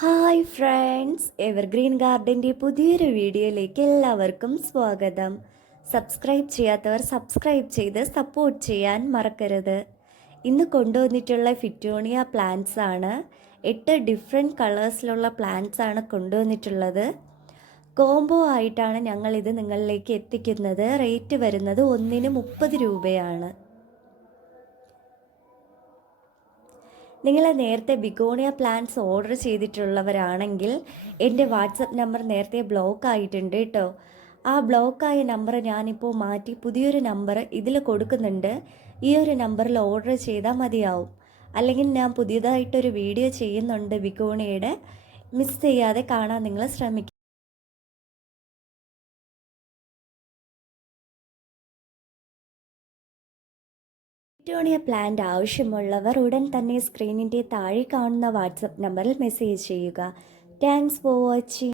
Hi friends, evergreen ഗാർഡൻ്റെ പുതിയൊരു വീഡിയോയിലേക്ക് എല്ലാവർക്കും സ്വാഗതം. സബ്സ്ക്രൈബ് ചെയ്യാത്തവർ സബ്സ്ക്രൈബ് ചെയ്ത് സപ്പോർട്ട് ചെയ്യാൻ മറക്കരുത്. ഇന്ന് കൊണ്ടുവന്നിട്ടുള്ള ഫിറ്റോണിയ പ്ലാന്റ്സ് ആണ്. 8 ഡിഫറെൻറ്റ് കളേഴ്സിലുള്ള പ്ലാന്റ്സ് ആണ് കൊണ്ടുവന്നിട്ടുള്ളത്. കോംബോ ആയിട്ടാണ് ഞങ്ങളിത് നിങ്ങളിലേക്ക് എത്തിക്കുന്നത്. റേറ്റ് വരുന്നത് ഒന്നിന് 30 രൂപയാണ്. നിങ്ങൾ നേരത്തെ ബിഗോണിയ പ്ലാന്റ്സ് ഓർഡർ ചെയ്തിട്ടുള്ളവരാണെങ്കിൽ എൻ്റെ വാട്സപ്പ് നമ്പർ നേരത്തെ ബ്ലോക്ക് ആയിട്ടുണ്ട് കേട്ടോ. ആ ബ്ലോക്കായ നമ്പർ ഞാനിപ്പോൾ മാറ്റി പുതിയൊരു നമ്പർ ഇതിൽ കൊടുക്കുന്നുണ്ട്. ഈ ഒരു നമ്പറിൽ ഓർഡർ ചെയ്താൽ മതിയാവും. അല്ലെങ്കിൽ ഞാൻ പുതിയതായിട്ടൊരു വീഡിയോ ചെയ്യുന്നുണ്ട് ബിഗോണിയയുടെ, മിസ് ചെയ്യാതെ കാണാൻ നിങ്ങൾ ശ്രമിക്കുക. ഫിറ്റോണിയ പ്ലാന്റ് ആവശ്യമുള്ളവർ ഉടൻ തന്നെ സ്ക്രീനിൻ്റെ താഴെ കാണുന്ന വാട്സപ്പ് നമ്പറിൽ മെസ്സേജ് ചെയ്യുക. Thanks for watching.